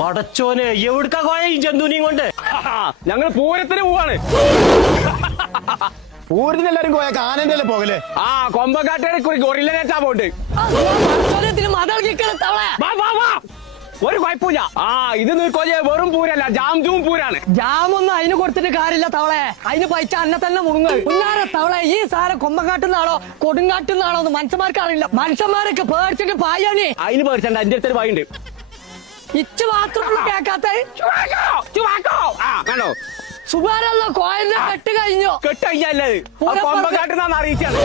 പടച്ചോനെ എവിടുക്കാ കോയ ഈ ജന്തുവിനെയും കൊണ്ട്? ഞങ്ങൾ പൂരത്തിന് പോവാണ്. പൂരത്തിന് എല്ലാരും പോയ കാനന്റെ അല്ലേ പോകല്? കൊമ്പക്കാട്ടേടെ ഗൊറില്ലനേറ്റാ പോണ്ട്. ഒരു കുഴപ്പമില്ല. ഇത് നീർക്കോലിയ വെറും പൂരല്ല, ജാംജൂം പൂരാണ്. ജാമൊന്നും അതിന് കൊടുത്തിട്ട് കാര്യമില്ല തവളെ. അതിന് പൈസ അന്നെ തന്നെ മുങ്ങ്. പിന്നാരെ തവളെ ഈ സാധനം കൊമ്പങ്കാട്ടുന്നാണോ കൊടുങ്കാട്ടുന്നാണോ എന്ന് മനുഷ്യന്മാർക്ക് അറിയില്ല. മനുഷ്യന്മാരൊക്കെ പേടിച്ചിട്ട് പായാണ്. അതിന് പേടിച്ചണ്ട, എന്റെ അടുത്തൊരു വായുണ്ട്. ഇച്ച് മാത്രമൊന്നും കേക്കാത്ത കണ്ടോ സുഖാരല്ല കോയന്റെ കെട്ട് കഴിഞ്ഞു. കെട്ട് കഴിഞ്ഞത് കൊമ്പക്കാട്ടുന്നാന്ന് അറിയിച്ചാണ്.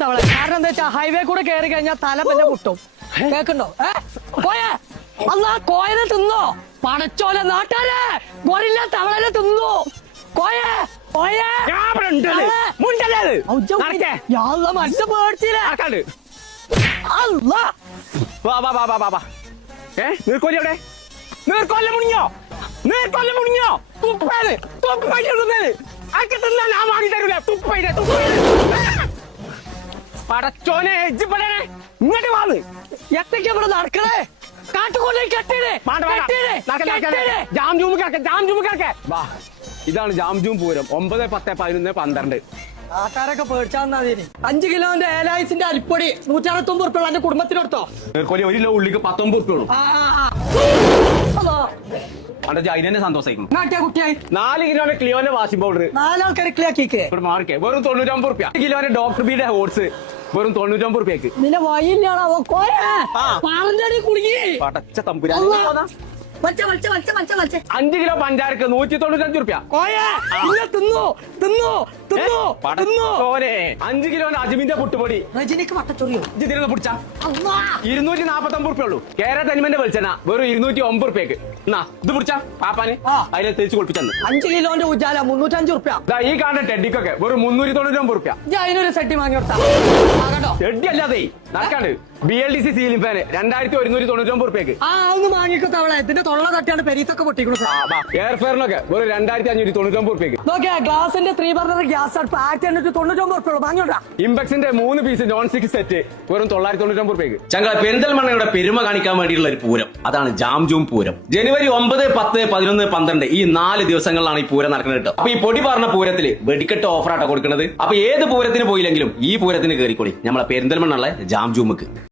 തവളെ കാരണം എന്താ വെച്ചാ ഹൈവേ കൂടെ കയറി കഴിഞ്ഞാൽ തല പിന്നെ പൊട്ടും. കേക്കണ്ടോ? കോയ അല്ല കോയനെ തിന്നോ? പടച്ചോല നാട്ടാരെ ഗൊറില്ല തവളനെ തിന്നു. കോയ മനുഷ്യ പേടിച്ചില്ലേ? നീർക്കോലി എവിടെ? നീർക്കോല മുണിഞ്ഞോ? നീർക്കോല മുണിഞ്ഞോ? തുപ്പേത് വാങ്ങി തരൂല. തുപ്പേത് പടച്ചോനെ ഇങ്ങോട്ട് വാന്ന് എത്തേക്ക് ഇവിടെ നടക്കണേ? കാട്ടുകൊണ്ടേ കെട്ടിടേ. ജാംജൂം കിടക്കെ. ഇതാണ് ജാംജൂം പൂരം. 9, 10, 11, 12. ആൾക്കാരൊക്കെ പേടിച്ചാൽ 5 കിലോന്റെ ഏലായിസിന്റെ അരിപ്പൊടി 169 ഉറുപ്പിക എന്റെ കുടുംബത്തിനെടുത്തോ? നീർക്കോലി 1 കിലോ ഉള്ളിക്ക് 19 ഉറുപ്പിയുള്ളൂ. അവിടെ ജൈനെ സന്തോഷിക്കും. കുട്ടിയായി 4 കിലോന്റെ ക്ലിയോന്റെ വാഷിംഗ് പൗഡർ 4 ആൾക്കാരെ ക്ലിയാക്കിക്ക് ഇവിടെ മാറിക്കേ വെറും 99 ഉറുപ്പിയ. 1 കിലോന്റെ ഡോക്ടർ ബിയുടെ ഹോട്സ് വെറും 99 ഉറുപ്പിയക്ക്. നിന്റെ വഴിയില്ലാണോ പാളന്റെ കുടുങ്ങി? പടച്ച തമ്പുരാൻ. 5 കിലോ പഞ്ചാരക്ക് 195 ഉറുപ്പിയ. തിന്നു തിന്നു തിന്നു തിന്നു. 5 കിലോന്റെ അജ്മിന്റെ പുട്ടുപൊടി രജനിക്ക് വട്ടച്ചൊറിയോ? ഇതിരുന്ന് പിടിച്ച 249 ഉറുപ്പിയ ഉള്ളൂ. കേര തനിമന്റെ വെളിച്ചെണ്ണ വെറും 209 ഉറുപ്പിയക്ക്. എന്നാ ഇത് പിടിച്ച പാപ്പാന് അതിനെ തേച്ച് കുളിപ്പിച്ചു. 5 കിലോന്റെ ഉജാല 305 ഉറുപ്പിയ. ഈ കാണുന്ന ടെഡിക്കൊക്കെ വെറും 399 ഉറുപ്പിയ. അതിനൊരു സെട്ടി വാങ്ങി കൊടുത്താ ടെഡി അല്ലാതെ നടക്കാണ്ട് BLDC സീലിംഗ് ഫാന് 2199 ഉറുപ്പിയക്ക്. ഒന്ന് വാങ്ങിക്കോ തവളെ. ഇതിന്റെ തൊള്ള തട്ടിയാണ് പെരീത്തൊക്കെ പൊട്ടിക്കണു. എയർ ഫെയറിനൊക്കെ വെറും 2599 ഉറുപ്പിയക്ക്. നോക്കിയാ ഗ്ലാസിന്റെ 3 ബർണർ ഗ്യാസ് അടുപ്പ് 1599 ഉറുപ്പിയ വാങ്ങിയോണ്ടാ. ഇംബെക്സിന്റെ 3 പീസ് നോൺ സ്റ്റിക് സെറ്റ് വെറും 999 ഉറുപ്പിയക്ക്. ചങ്ക പെരിന്തൽമണ്ണയുടെ പെരുമ കാണിക്കാൻ വേണ്ടിയുള്ള ഒരു പൂരം, അതാണ് ജാംജൂം പൂരം. ജനുവരി 9, 10, 11, 12 ഈ 4 ദിവസങ്ങളിലാണ് ഈ പൂരം നടക്കുന്നത് കേട്ടോ. അപ്പൊ ഈ പൊടി പറഞ്ഞ പൂരത്തില് വെടിക്കെട്ട് ഓഫറാട്ടോ കൊടുക്കുന്നത്. അപ്പൊ ഏത് പൂരത്തിന് പോയില്ലെങ്കിലും ഈ പൂരത്തിന് കയറിക്കോളി നമ്മളെ പെരിന്തൽമണ്ണുള്ള ജാംജൂമുക്ക്.